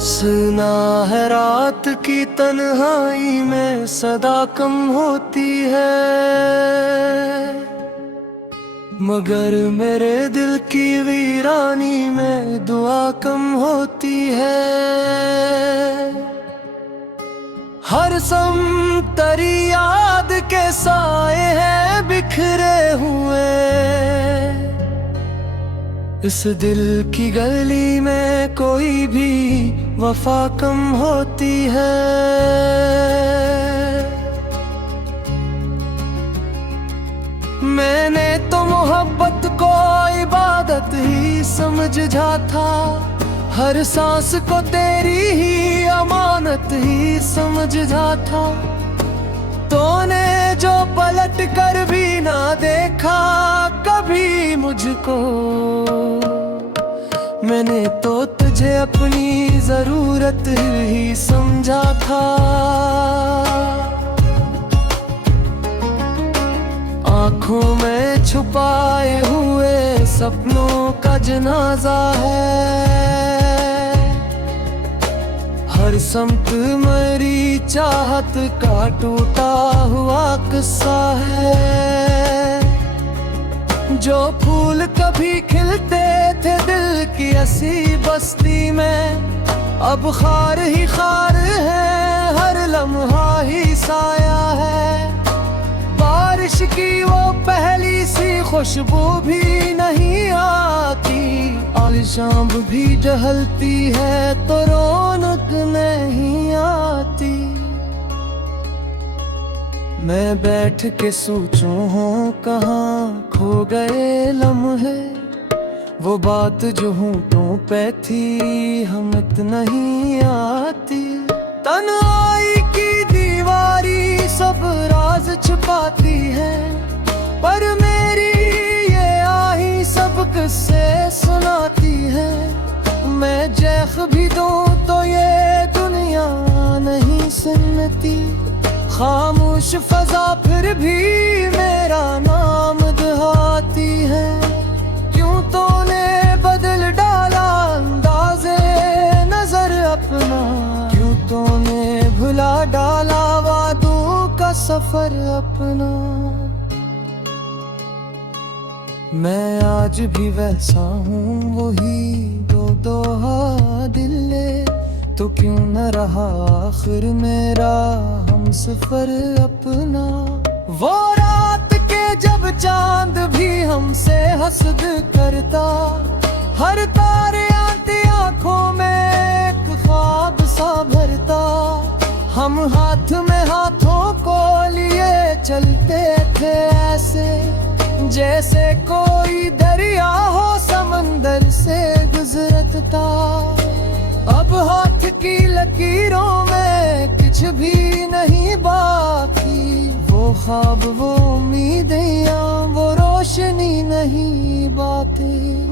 सुना है रात की तन्हाई में सदा कम होती है, मगर मेरे दिल की वीरानी में दुआ कम होती है। हर समतरी याद के साए हैं बिखरे हुए, इस दिल की गली में कोई भी वफा कम होती है। मैंने तो मोहब्बत को इबादत ही समझा था, हर सांस को तेरी ही अमानत ही समझा था। तूने जो पलट कर भी ना देखा कभी मुझको, मैंने तो तुझे अपनी जरूरत ही समझा था। आँखों में छुपाए हुए सपनों का जनाजा है, हर समत मरी चाहत का टूटा हुआ किस्सा है। जो फूल कभी खिलते थे दिल की ऐसी बस्ती में, अब खार ही खार है, हर लम्हा ही साया है। बारिश की वो पहली सी खुशबू भी नहीं आती, आलिशाम भी टहलती है तो रौनक नहीं आती। मैं बैठ के सोचूं हूँ कहाँ खो गए लम्हे, वो बात जो होंठों पे थी हमत नहीं आती। तन्हाई की दीवारी सब राज छुपाती है, पर मेरी ये आही सब किस्से सुनाती है। मैं जैख भी दूं तो ये दुनिया नहीं सुनती, खामोश फजा फिर भी मेरा नाम दुहाती है। क्यों तूने बदल डाला अंदाज़े नजर अपना, क्यों तूने भुला डाला वादों का सफर अपना। मैं आज भी वैसा हूँ वही दो दिले, तो क्यों न रहा आखिर मेरा हम सफर अपना। वो रात के जब चांद भी हमसे हसद करता, हर तारे आती आंखों में एक ख्वाब सा भरता। हम हाथ में हाथों को लिए चलते थे ऐसे, जैसे कोई दरिया हो समंदर से गुजरता। अब हाथ की लकीरों में कुछ भी नहीं बाकी, वो ख्वाब वो उम्मीदें या वो रोशनी नहीं बातें।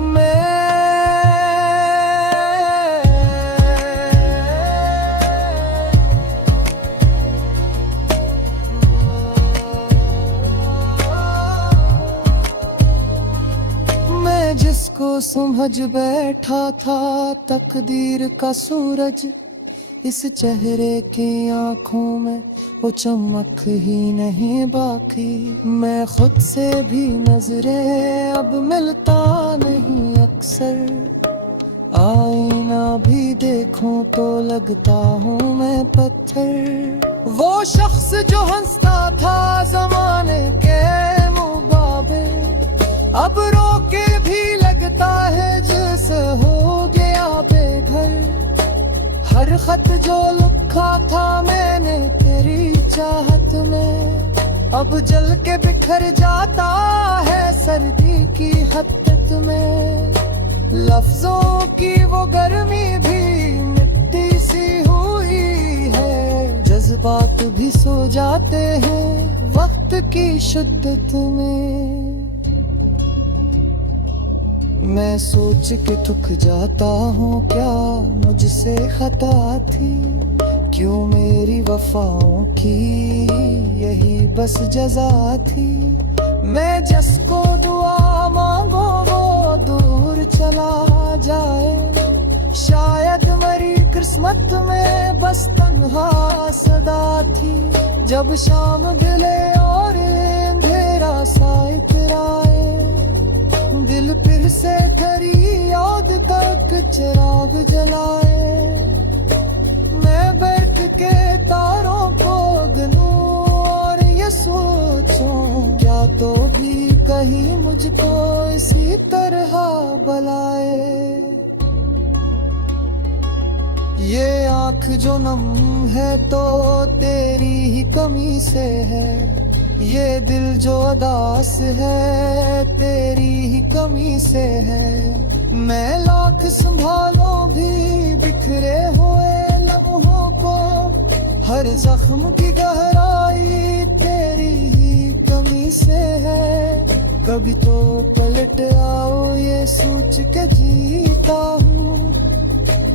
मैं जिसको समझ बैठा था तकदीर का सूरज, इस चेहरे की आंखों में वो चमक ही नहीं बाकी। मैं खुद से भी नजरे अब मिलता नहीं अक्सर, आईना भी देखूं तो लगता हूँ मैं पत्थर। वो शख्स जो हंसता था जमाने के मुकाबले, अब रोके भी लगता है जैसे हो गया बेघर। हर खत जो लिखा था मैंने तेरी चाहत में, अब जल के बिखर जाता है सर्दी की हदत में। लफ्जों की वो गर्मी भी मिट्टी सी हुई है, जज्बात भी सो जाते हैं वक्त की शिद्दत में। मैं सोच के थक जाता हूँ क्या मुझसे खता थी, क्यों मेरी वफाओं की यही बस जजा थी। मैं जिसको दुआ मांगो वो दूर चला जाए, शायद मरी किस्मत में बस तन्हा सदा थी। जब शाम ढले और अंधेरा सा इतराए, दिल फिर से खरी याद तक चिराग जलाए। मैं बैठ के तारों को गिनूं और ये सोचूं, क्या तो भी कहीं मुझको इसी तरह बुलाए। ये आँख जो नम है तो तेरी ही कमी से है, ये दिल जो उदास है तेरी ही कमी से है। मैं लाख संभालूं भी बिखरे हुए लम्हों को, हर जख्म की गहराई तेरी ही कमी से है। कभी तो पलट आओ ये सोच के जीता हूँ,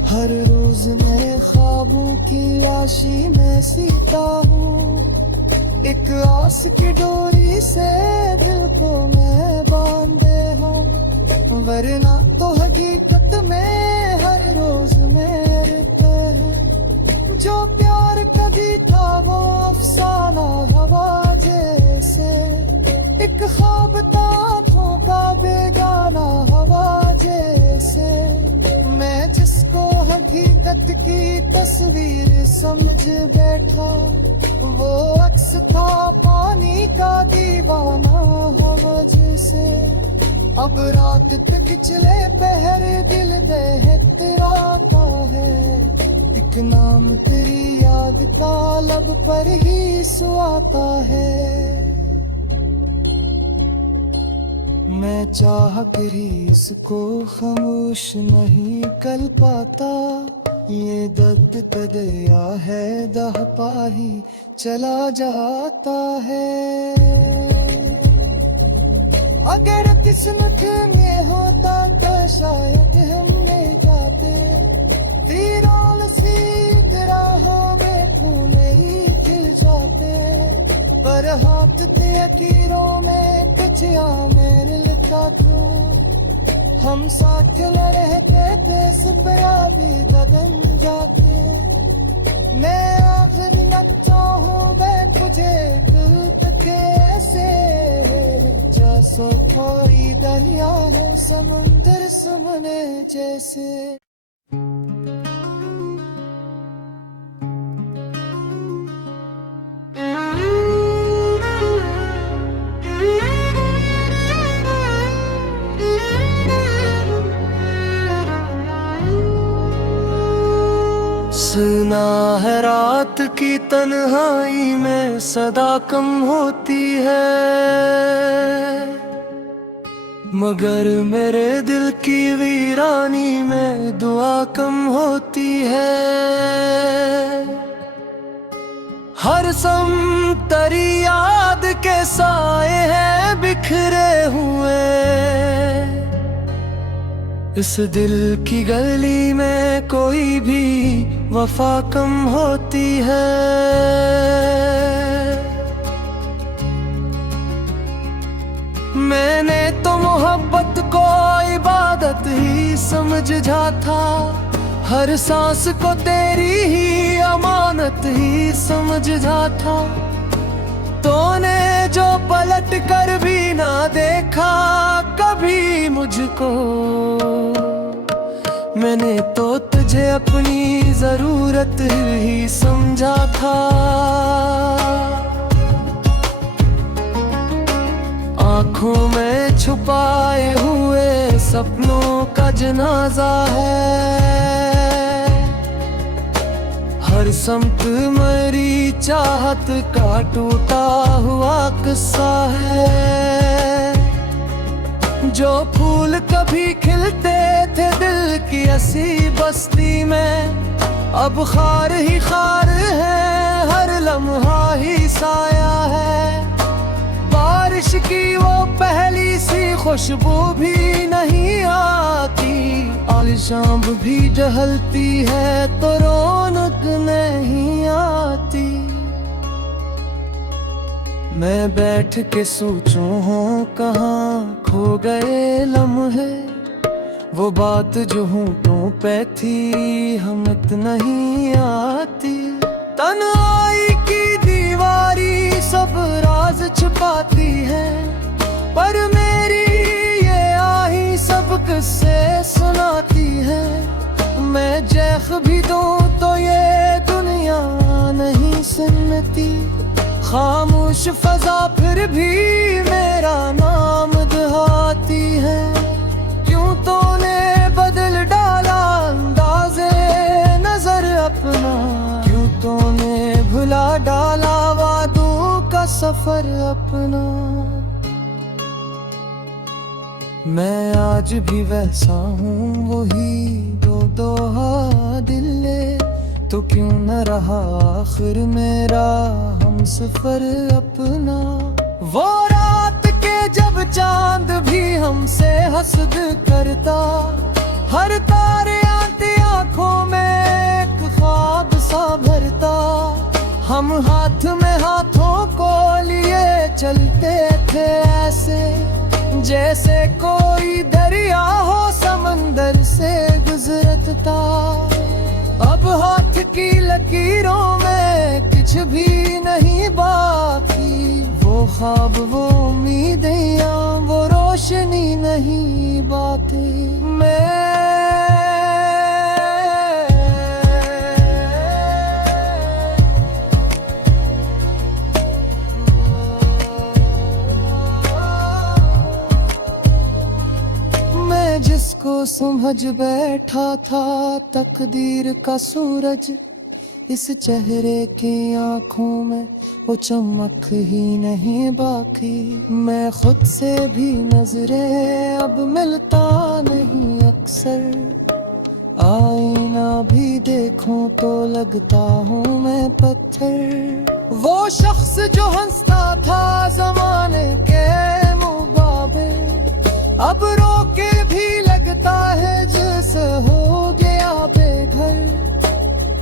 हर रोज नए ख्वाबों की लाशी में सीता हूँ। एक आस की डोरी से दिल को मैं बांधे हूँ, वरना तो हकीकत में हर रोज मेरे हैं। जो प्यार कभी था वो अफसाना हवा जैसे, एक ख्वाब था आँखों का बेगाना हवा जैसे। मैं जिसको हकीकत की तस्वीर समझ बैठा, वो अक्स था पानी का दीवाना हवा जैसे। अब रात तक चले पहर दिल बहतराता है, एक नाम तेरी याद का लब पर ही सुआता है। मैं चाह कर इसको खामोश नहीं कर पाता, ये दर्द तदया है दह पाही चला जाता है। अगर किस्मत में होता तो शायद हम नहीं जाते, तीरों सी राहों में फूल ही खिल जाते। पर हाथ ते अखीरों में कुछ मेरे लिखा तो, हम साथ न रहते थे सुपरा भी बदल जाते। मैं आखिर लगता हूँ मैं तुझे दिल के ऐसे, जैसो कोई दरिया हो समंदर सुमने जैसे। सुना है रात की तन्हाई में सदा कम होती है, मगर मेरे दिल की वीरानी में दुआ कम होती है। हर समतरी याद के साए हैं बिखरे हुए, इस दिल की गली में कोई भी वफा कम होती है। मैंने तो मोहब्बत को इबादत ही समझा था, हर सांस को तेरी ही अमानत ही समझा था। तूने जो पलट कर भी ना देखा कभी मुझको, मैंने तो तुझे अपनी जरूरत ही समझा था। आँखों में छुपाए हुए सपनों का जनाजा है, हर समत मरी चाहत का टूटा हुआ किस्सा है। जो फूल कभी खिलते थे दिल की ऐसी बस्ती में, अब खार ही खार है, हर लम्हा ही साया है। बारिश की वो पहली सी खुशबू भी नहीं आती, आलिशाम भी टहलती है तो रौनक नहीं आती। मैं बैठ के सोचूं हूँ कहाँ खो गए लम्हे, वो बात जो होंठों पे थी हम इतना ही आती। तन्हाई की दीवारी सब राज छुपाती है, पर मेरी ये आही सब किस्से सुनाती है। मैं जैख भी दूं तो ये दुनिया नहीं सुनती। खामोश फजा फिर भी मेरा नाम दुहाती है। क्यों तूने बदल डाला अंदाज़े नजर अपना, क्यों तूने भुला डाला वादों का सफर अपना। मैं आज भी वैसा हूँ वही दो दोहा दिल ले, तो क्यों न रहा आखिर मेरा हम सफर अपना। वो रात के जब चांद भी हमसे हसद करता, हर तारे आती आंखों में एक ख्वाब सा भरता। हम हाथ में हाथों को लिए चलते थे ऐसे, जैसे कोई दरिया हो समंदर से गुजरता। अब हाथ की लकीरों में कुछ भी नहीं बाकी। वो ख्वाब वो उम्मीदें या वो रोशनी नहीं बातें। मैं जिसको समझ बैठा था तकदीर का सूरज, इस चेहरे की आंखों में वो चमक ही नहीं बाकी। मैं खुद से भी नजरे अब मिलता नहीं अक्सर, आईना भी देखूं तो लगता हूँ मैं पत्थर। वो शख्स जो हंसता था जमाने के मुकाबले, अब रोके भी लगता है जैसे हो गया बेघर।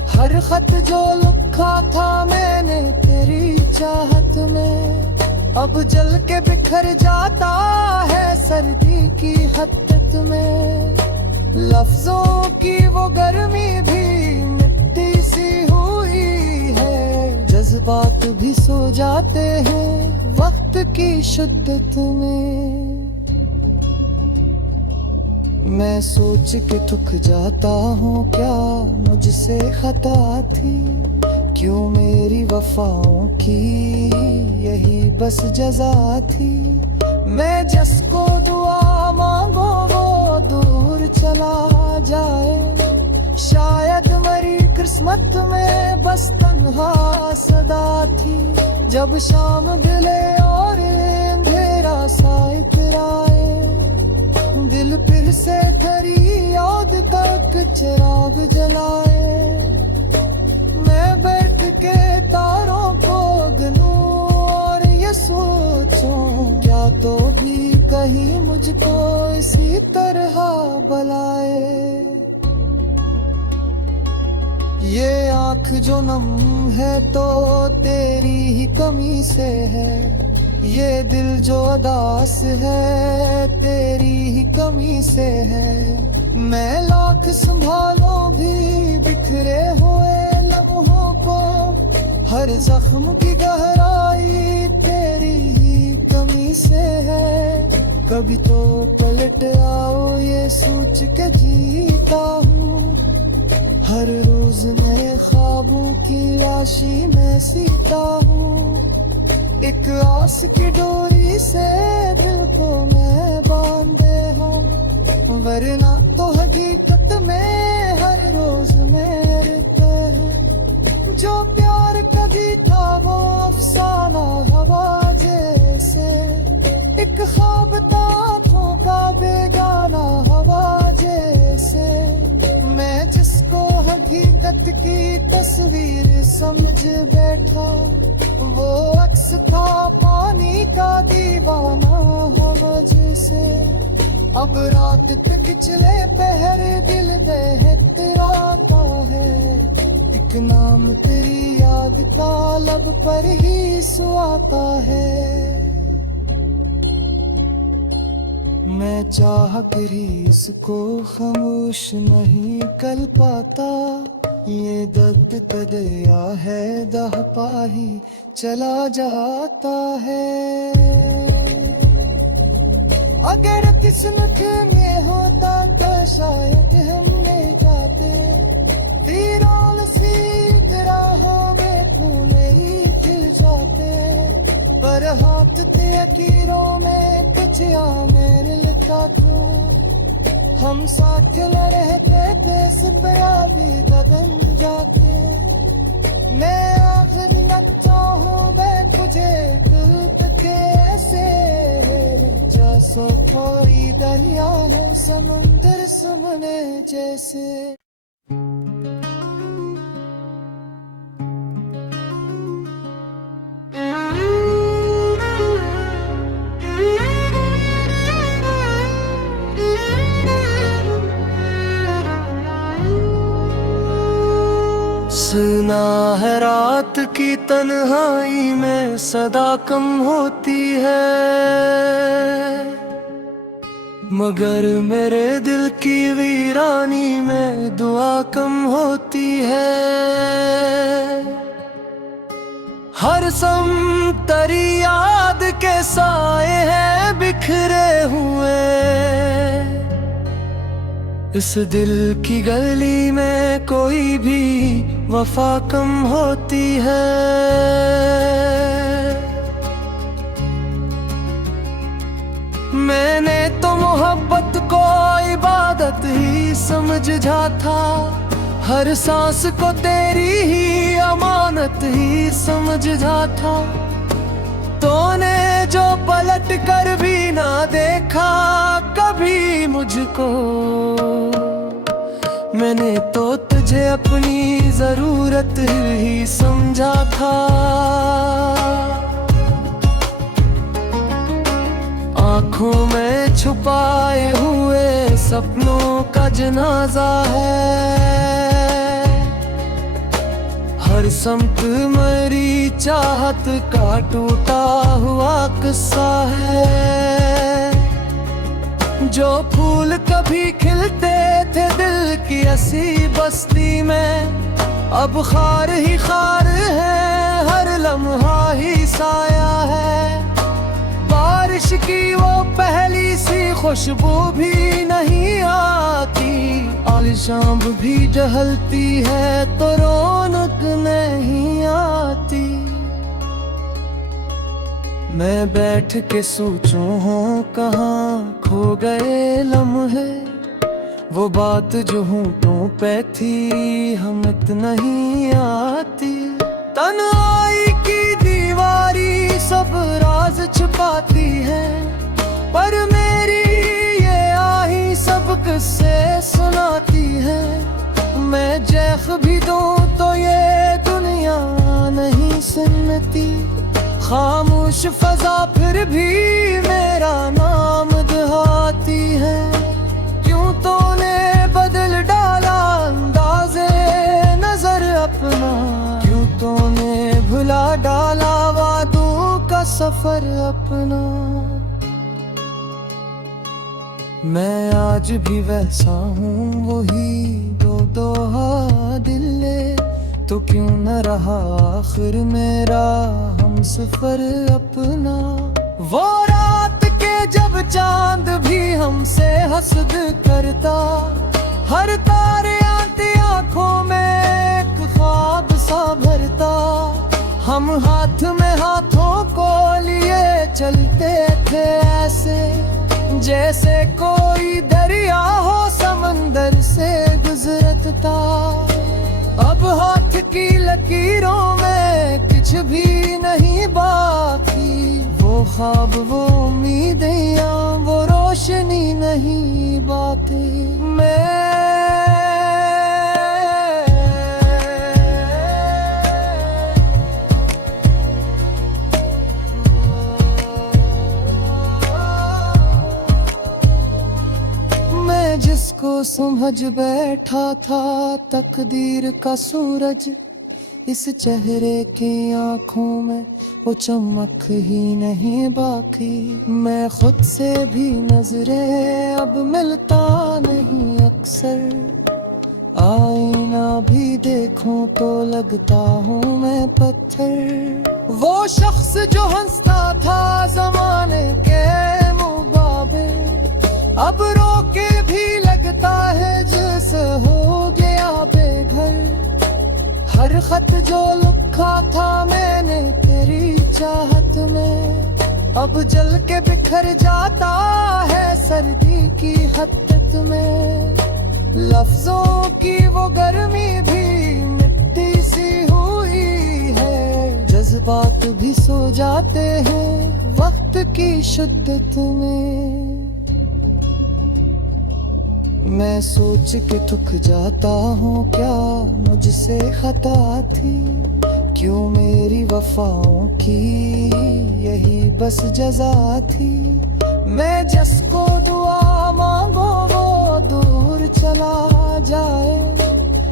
हर खत जो लिखा था मैंने तेरी चाहत में, अब जल के बिखर जाता है सर्दी की हद्दत में। लफ्जों की वो गर्मी भी मिट्टी सी हुई है, जज्बात भी सो जाते हैं वक्त की शिद्दत में। मैं सोच के थक जाता हूँ क्या मुझसे खता थी, क्यों मेरी वफाओं की यही बस जजा थी। मैं जिसको दुआ मांगो वो दूर चला जाए, शायद मरी किस्मत में बस तन्हा सदा थी। जब शाम ढले और अंधेरा सा इतराए, दिल फिर से खरी याद तक चिराग जलाए। मैं बैठ के तारों को गिनूं और ये सोचूं, क्या तो भी कहीं मुझको इसी तरह बुलाए। ये आँख जो नम है तो तेरी ही कमी से है, ये दिल जो उदास है तेरी ही कमी से है। मैं लाख संभालूं भी बिखरे हुए लम्हों को, हर जख्म की गहराई तेरी ही कमी से है। कभी तो पलट आओ ये सोच के जीता हूँ, हर रोज नए ख्वाबों की लाशी में सीता हूँ। एक आस की डोरी से दिल को मैं बांधे हूँ, वरना तो हकीकत में हर रोज मेरे हैं। जो प्यार कभी था वो अफसाना हवा जैसे, एक ख्वाब था आँखों का बेगाना हवा जैसे। मैं जिसको हकीकत की तस्वीर समझ बैठा, वो अक्स था पानी का दीवाना हवा जैसे। अब रात तक चले पहर दिल बहतराता है, एक नाम तेरी याद का लब पर ही सुआता है। मैं चाह कर ही इसको खामोश नहीं कर पाता। ये दर्द तदया है दह पाही चला जाता है। अगर किस्मत में होता तो शायद हमने जाते तीरों सी तेरा हो गए फूले ही खिल जाते। पर हाथ ते अखीरों में कुछ आ मेरे लिखा को हम साथ न रहते थे सुपया भी बदल जाते। मैं आखिर लगता हूँ मैं तुझे दिल के ऐसे जैसे कोई दरिया हो समंदर सुमने जैसे। सुना है रात की तन्हाई में सदा कम होती है, मगर मेरे दिल की वीरानी में दुआ कम होती है। हर समतरी याद के साए हैं बिखरे हुए, इस दिल की गली में कोई भी वफा कम होती है। मैंने तो मोहब्बत को इबादत ही समझा था, हर सांस को तेरी ही अमानत ही समझा था। तूने जो पलट कर भी ना देखा कभी मुझको, मैंने तो तुझे अपनी जरूरत ही समझा था। आँखों में छुपाए हुए सपनों का जनाजा है, हर समत मरी चाहत का टूटा हुआ किस्सा है। जो फूल कभी खिलते थे दिल की ऐसी बस्ती में, अब खार ही खार है, हर लम्हा ही साया है। बारिश की वो पहली सी खुशबू भी नहीं आती, आलिशाम भी टहलती है तो रौनक नहीं आती। मैं बैठ के सोचूं हूँ कहाँ खो गए लम्हे, वो बात जो होंठों पे थी हिम्मत नहीं आती। तन्हाई की दीवारी सब राज छुपाती है, पर मेरी ये आही सब किस्से सुनाती है। मैं जैख भी दूं तो ये दुनिया नहीं सुनती, खामोश फजा फिर भी मेरा नाम दुहाती है। क्यों तूने बदल डाला अंदाज़े नजर अपना, क्यों तूने भुला डाला वादों का सफर अपना। मैं आज भी वैसा हूँ वही दो दोहा दिल ले, तो क्यों न रहा आखिर मेरा हम सफर अपना। वो रात के जब चांद भी हमसे हसद करता, हर तारे आती आंखों में एक ख्वाब सा भरता। हम हाथ में हाथों को लिए चलते थे ऐसे, जैसे कोई दरिया हो समंदर से गुजरता। अब हाथ की लकीरों में कुछ भी नहीं बाकी, वो ख्वाब वो उम्मीदें या वो रोशनी नहीं बातें। मैं जिसको समझ बैठा था तकदीर का सूरज, इस चेहरे की आंखों में वो चमक ही नहीं बाकी। मैं खुद से भी नजरें अब मिलता नहीं अक्सर, आईना भी देखूं तो लगता हूँ मैं पत्थर। वो शख्स जो हंसता था जमाने के मुकाबिल, अब रोके भी लगता है जैसे हो गया बेघर। हर खत जो लिखा था मैंने तेरी चाहत में, अब जल के बिखर जाता है सर्दी की हत्त में। लफ्जों की वो गर्मी भी मिट्टी सी हुई है, जज्बात भी सो जाते हैं वक्त की शिद्दत में। मैं सोच के थक जाता हूँ क्या मुझसे खता थी, क्यों मेरी वफाओं की यही बस जजा थी। मैं जिसको दुआ मांगो वो दूर चला जाए,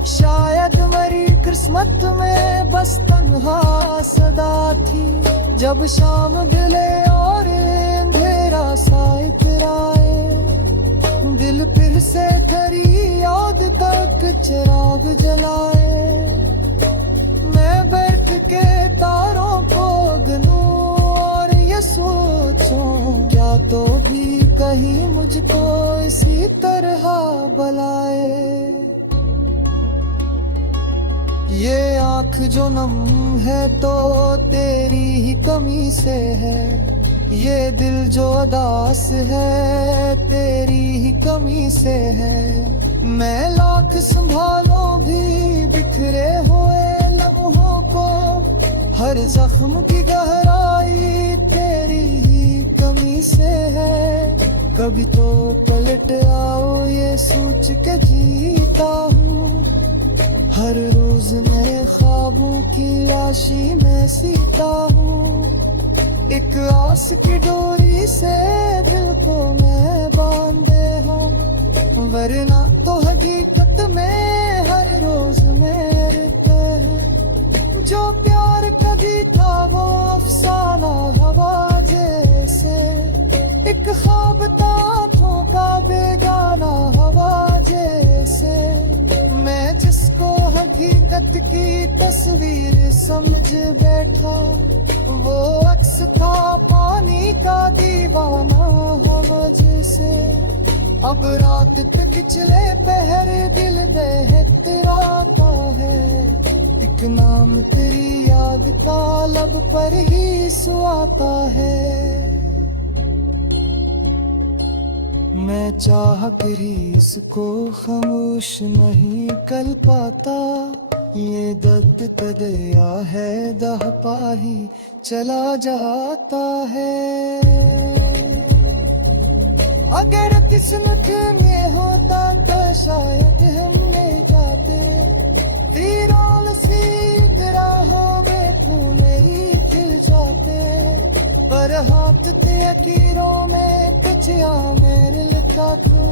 शायद मेरी किस्मत में बस तन्हा सदा थी। जब शाम ढले और अंधेरा सा इतराए, दिल फिर से तेरी याद तक चिराग जलाए। मैं बैठ के तारों को गिनूं और ये सोचूं, क्या तो भी कहीं मुझको इसी तरह बुलाए। ये आँख जो नम है तो तेरी ही कमी से है, ये दिल जो उदास है तेरी ही कमी से है। मैं लाख संभालो भी बिखरे हुए लम्हों को, हर जख्म की गहराई तेरी ही कमी से है। कभी तो पलट आओ ये सोच के जीता हूँ, हर रोज नए ख्वाबों की लाशी में सीता हूँ। एक आस की डोरी से दिल को मैं बांधे हूँ, वरना तो हकीकत में हर रोज मेरे हैं। जो प्यार कभी था वो अफसाना हवा जैसे, एक ख्वाब था आँखों का बेगाना हवा जैसे। मैं जिसको हकीकत की तस्वीर समझ बैठा, वो अक्स था पानी का दीवाना हवा जैसे। अब रात तक चले पहर दिल बहतराता है, एक नाम तेरी याद का लब पर ही सुआता है। मैं चाह कर इसको खामोश नहीं कर पाता, ये दर्द तदया है दह पाही चला जाता है। अगर किस्मत में होता तो शायद हम ले जाते, वीरान सी राहों में फूले ही खिल जाते। पर हाथ ते अखीरों में कचिया मेरे लिखा तो,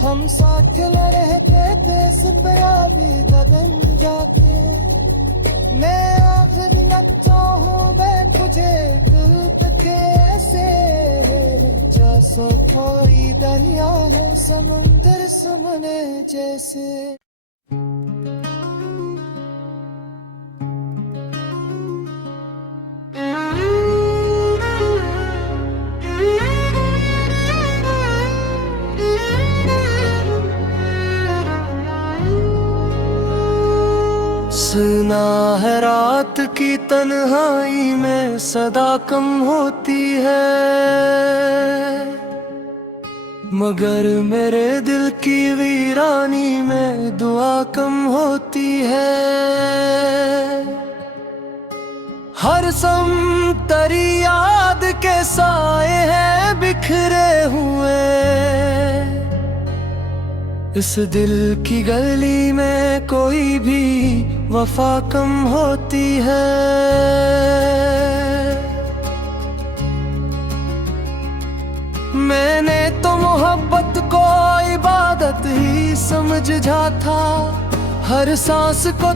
हम साथ न रहते थे सुपया भी बदल जाते। मैं आखिर न चाहूँ मैं तुझे दिल तक ऐसे, जैसो कोई दरिया है समंदर सुमने जैसे। सुना है रात की तन्हाई में सदा कम होती है, मगर मेरे दिल की वीरानी में दुआ कम होती है। हर सम तेरी याद के साए हैं बिखरे हुए, इस दिल की गली में कोई भी वफा कम होती है। मैंने तो मोहब्बत को इबादत ही समझा था, हर सांस को